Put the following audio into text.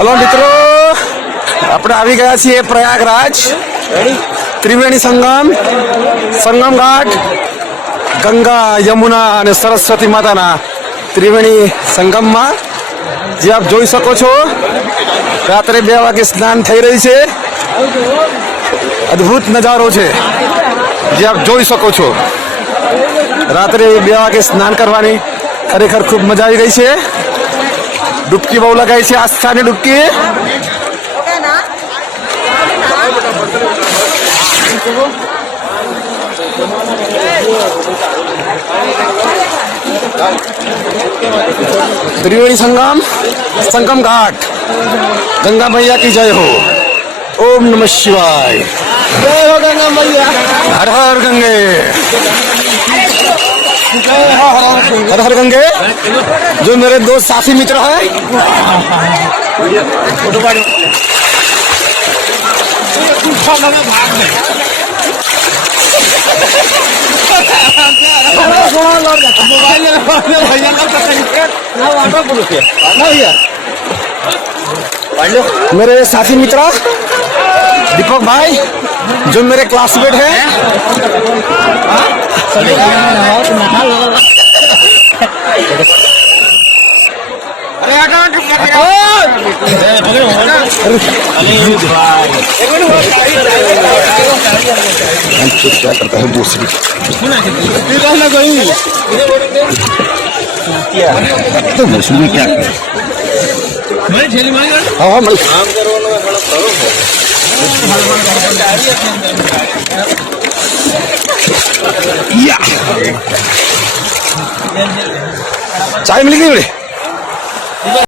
हेलो मित्रों, આપણે આવી ગયા છીએ પ્રયાગરાજ ત્રિવેણી સંગમ ઘાટ ગંગા યમુના અને સરસ્વતી માતાના ત્રિવેણી સંગમમાં જે આપ જોઈ શકો છો રાત્રે 2 વાગે સ્નાન થઈ રહી છે। અદ્ભુત નજારો છે જે આપ જોઈ શકો છો। રાત્રે 2 વાગે સ્નાન કરવાની ખરેખર ખૂબ મજા આવી ગઈ છે। ડૂબકી બહુ લગાઈ છે, આસ્થાની ડૂબકી। त्रिवेणी संगम घाट गंगा मैया की जय हो। ओम नमः शिवाय। जय हो गंगा मैया। हर हर गंगे, हर हर गंगे। जो मेरे दोस्त साथी मित्र है मेरे साथी मित्र दीपक भाई जो मेरे क्लासमेट है। क्या करता है दूसरी तो मौसम में क्या करे। हाँ चाय मिल गई।